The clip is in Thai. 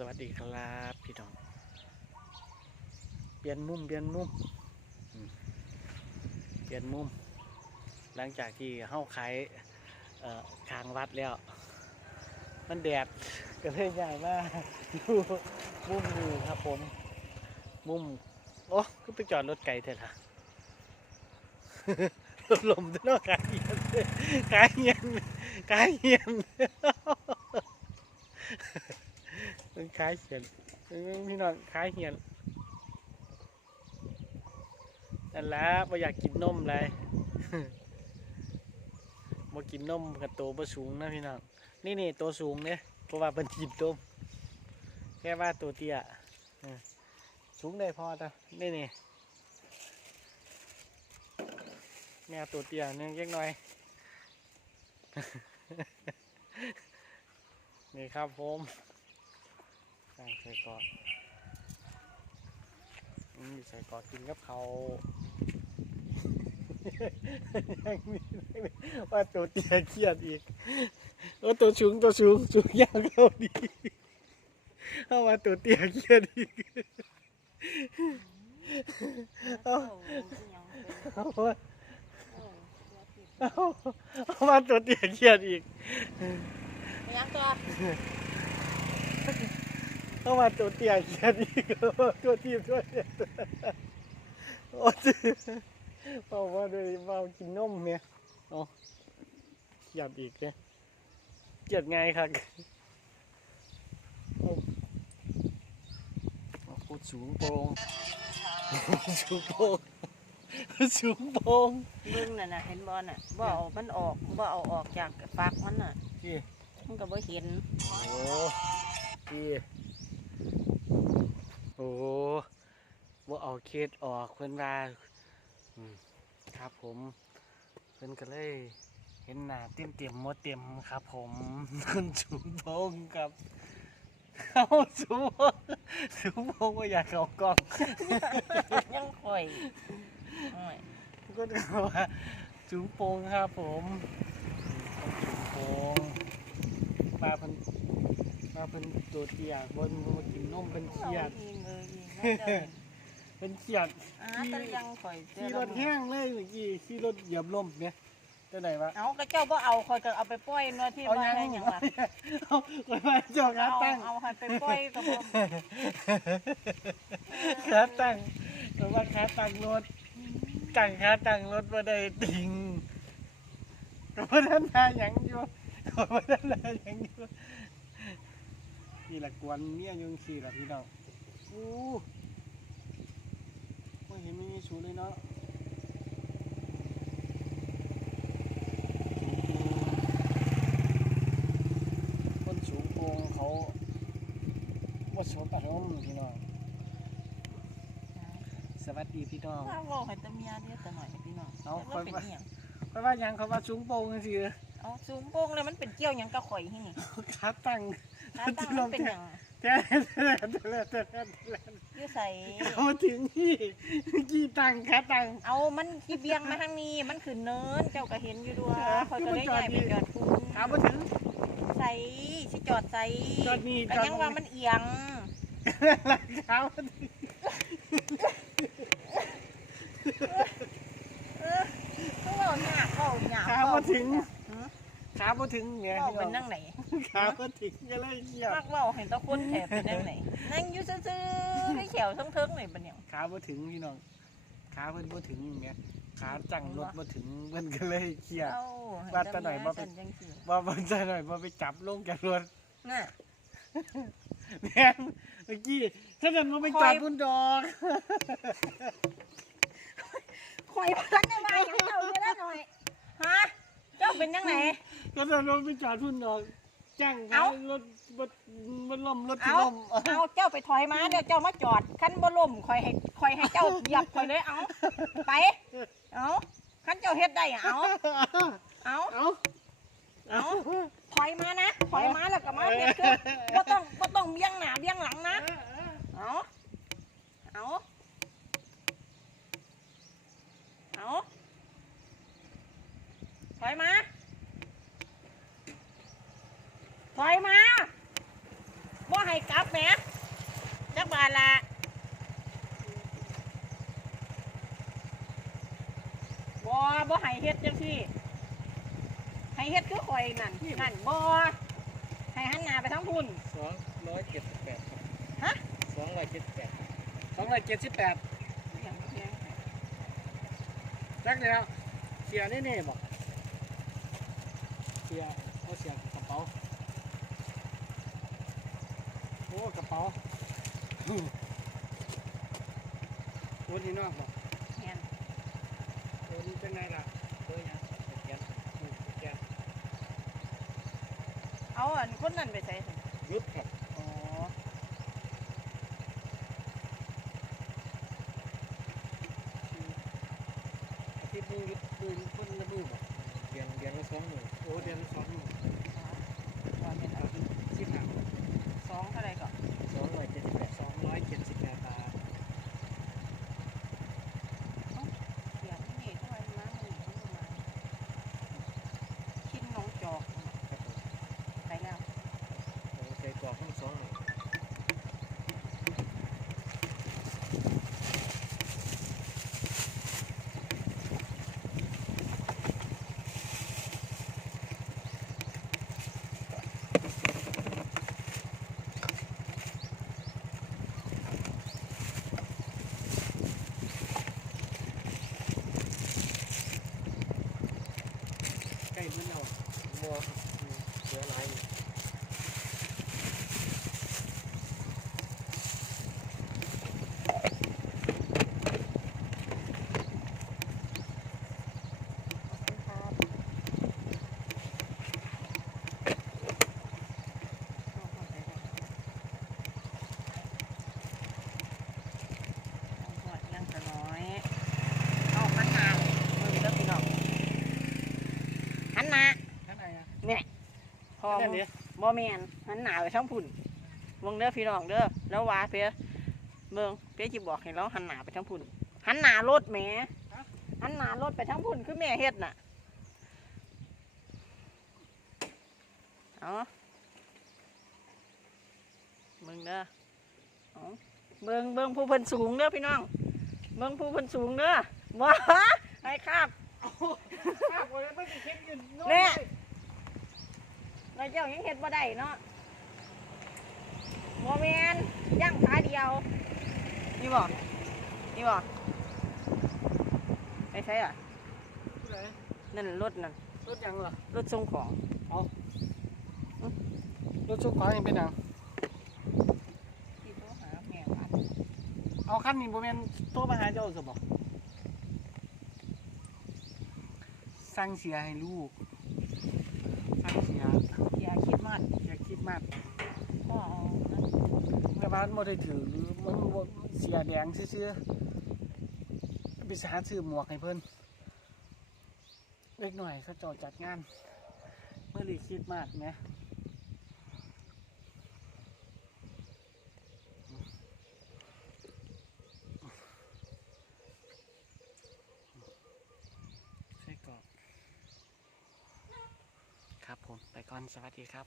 สวัสดีครับพี่น้อง เปลี่ยนมุมเปลี่ยนมุมเปลี่ยนมุม หลังจากที่เข้าขายคางวัดแล้ว มันแดดก็เลยใหญ่มากดูมุมนี้ครับผม มุม โอ้ก็ไปจอดรถไกลเถอะค่ะรถลมจะนอกายเงียนเลยขายเงียนขายเงียน มันขายเหียนพี่น้องขายเหียนนั่นแหละไ่อยากกินนมเลยบ่กินนมกับตัวบ่สูงนะพี่น้องนี่นี่ตัวสูงเนี่ยเพราะว่าเป็นกินนมแค่ว่าตัวเตี้ยสูงได้พอจ้ะนี่นี่แม่ตัวเตี้ยเนี่ยเล็กน้อย นี่ครับผม ใส่ใส่กอกอืมใส่กอกกินกับเขาวยังมีว่าตัวเตี้ยเครียดอีกโอ้ตัวสูงตัวสูงสูงยาวเขาดีเอาว่าตัวเตี้ยเครียดอีกเอาเอาว่าเอาเอาว่าตัวเตี้ยเครียดอีกยังตัว เข้ามาตัวเตี้ยเขียนอีกตัวทีมตัวเนี่ยโอ้ยเอาว่าเลยมากินนมเนี่ยเอาเขียดอีกเนี่ยเขียดไงครับเอาเอาพูดสูงโปรงสูงโปรงสูงโปรงเบิ่งน่ะน่ะเห็นบอลน่ะบ่เอามันออกบ่เอาออกจากฟักมันน่ะจีมันก็บ่เห็นโอ้พี่ โอ้ว่าเอาเคสออกเพิ่นว่าอืมครับผมเพิ่นก็เลย เห็นหน้าเต็มเต็มๆหมดเต็มครับ ผมคุณสูงโพงครับเอาสูงโพงสูงโพงว่าอยากเข้ากล้องยังค่อยโอ้ยก็เลยว่าสูงโปงครับผมสูงโปงมาเพิ่นมาเพิ่นตัวเตี้ยบนมากินนมเป็นเครียดอาอีกเอออีกน่าจะเป็นเครียดอ่าแตะยังค่อยขี่รถแห้งเลยเมื่อกี้ขี่รถเหยียบลมเนี่ยจะไหนวะ เอาก็เจ้าบ่เอาค่อยก็เอาไปปล่อยเนาะที่เอาว่ายังให้หยังล่ะเอาไปมาจอกขาเอาตั้งเอาให้ไปปล่อยก็บ่ขาตั้งแต่ว่าขาตั้งรถตั้งขาตั้งรถมาได้ติงก็บ่ทันหาหยังอยู่ก็บ่ทันหาหยังอยู่นี่ ละกวนเมียอยุงสี่ละพี่น้องอู้ไม่เห็นไม่มีสูเลยเนาะคนสูงโกงเขาว่าสวดอารมณ์พี่น้องสวัสดีพี่น้องว่าเว้าให้แตะเมียเด้อแต่หน่อยพี่น้องเอาแล้วค่อยเป็นว่าอีหยังเพราะว่าหยังเขาว่าสูงโปงสิเอาสูงโป่งเลยมันเป็นเกี่ยวหยังกับข่อยหิขาตั้งตาตั้งมันเป็นหยังแท้แท้แท้แท้แท้อยู่ใส่เขาถึงที่กี่ตั้งขาตังเอามันขี้เบียงมาทางนี้ มันขึ้นเนิน เจ้าก็เห็นอยู่ด้วยเออคอยก็ได้ใหญ่ไปนี่จอดคุณขามาถึงใส่สิจอดใส่จอดนี่ก็ยังว่ามันเอียงขามาถึงเออเขาเว่าหน้าเขาหน้าขามาถึงขามาถึงเนี่ยเขาเป็นนั่งไหน ขามาถึงก็เลยเกี่ยวมากเว่าเห็นตะคนแถบเป็นนั่งไหนนั่งอยู่ซื่อๆให้เขียวเทิงๆหน่อยปะเนี่ย ขามาถึงพี่น้องขาเพิ่นมาถึงเนี่ยขาจังรถมาถึงเพิ่นก็เลยเครียด เอาว่าแต่หน่อยบ่เป็น จังสิว่ามันจะหน่อยมาไปจับลงจากรถน่ะแม่งเมื่อกี้ถ้าเกิดมันไปจอดบนดอกคอยพักได้ไหมยังเจ้าอยู่แล้วหน่อย ฮะ เจ้าเป็นยังไงก็ถ้ามันไปจอดบนดอก จังเอ้ารถบดมันล่มรถที่เอาล่มเอาเจ้าไปถอยมาเดี๋ยวเจ้ามาจอดขั้นบ่ล่มคอยให้คอยให้เจ้าเหยียบคอยเลยเอาไปเอาขั้นเจ้าเฮ็ดได้อะเอาเอาเอาเอาถอยมานะถอยมาแล้วก็มาเฮ็ดคือบ่ต้องบ่ต้องเบี้ยงหน้าเบี้ยงหลังนะเอาเอาเอาถอยมา ถอยมาบ่ให้กลับแหมจักบาทละบ่บ่ให้เฮ็ดจังซี่ให้เฮ็ดคือข่อยนั่นนั่นบ่ให้หันหน้าไปทางพุ่น สองร้อยเจ็ดสิบแปดฮะ สองร้อยเจ็ดสิบแปดสองร้อยเจ็ดสิบแปดจักแล้วเสียนี่นี่บอกเสียเอาเสียกระเป๋าโอ้กระเป๋าโอ้ที่นอกบอกแม่นโอนจังไงล่ะเบอร์ยังเขียนอืมเขียนเอาอันคนนั้นไปใส่ซั่นยุดครับ อ๋อ อาทิตย์หนึงยุดปืนคนละมือบอกเดือนเดือนละสองหมื่นโอ้เดือนละสองหมื่น ว่าเป็นอาทิตย์ สิบห้า สองเท่าไหร่ก่อน สองร้อยเจ็ดสิบแปดสองร้อยเจ็ดสิบแปดบาท เสียนี่เท่าไหร่มาหนึ่งประมาณชิ้นน้องจอก ครับผม ไปแล้ว โอ้ใจกรอกทั้งสองเลย ใกล้มื้อแล้ว อะบัวอืม เสือหลายอยู่หอดยังจะน้อยเอาหันหน้าเลยมือเด้อพี่น้องหันหน้าข้างในอะเนี่ยพอนั่นดิบ่แมนหันหน้าไปทั้งพุ่นวงเด้อพี่น้องเด้อแล้วว่าเพียเมืองเพียจิบอกให้เราหันหน้าไปทั้งพุ่นหันหน้ารถแหมหันหน้ารถไปทั้งพุ่นคือแม่เฮ็ดน่ะเอาเมืองเด้อเอาเมืองเมืองผู้เพิ่นสูงเด้อพี่น้องเมืองผู้เพิ่นสูงเด้อว้าให้คาบ ข้าวโอ้ยไม่ได้เค็มอยู่โแน่ นาย เจ้ายังเฮ็ดบ่ได้เนาะบ่แม่นย่างขาเดียว นี่บ่นี่บ่ไปใช้อะผู้ใดนั่นรถนั่นรถยังเหรอรถส่งของรถสุขอยยังเป็นหยังที่โทรหาแม่ว่าเอาขั้นนี้บ่แม่นโทรมาหาเจ้าซะบ่สั่งเสียให้ลูกสั่งเสีย อย่าคิดมาก อย่าคิดมาก พ่อเอานั่นามันบ่ได้ถือมันเสียแดงซื่อๆไปหาซื้อหมวกให้เพิ่นเล็กหน่อยเขาจ้าจัดงาน เมื่อรีคิดมากไหมใช่ก่อนครับผม ไปก่อน สวัสดีครับ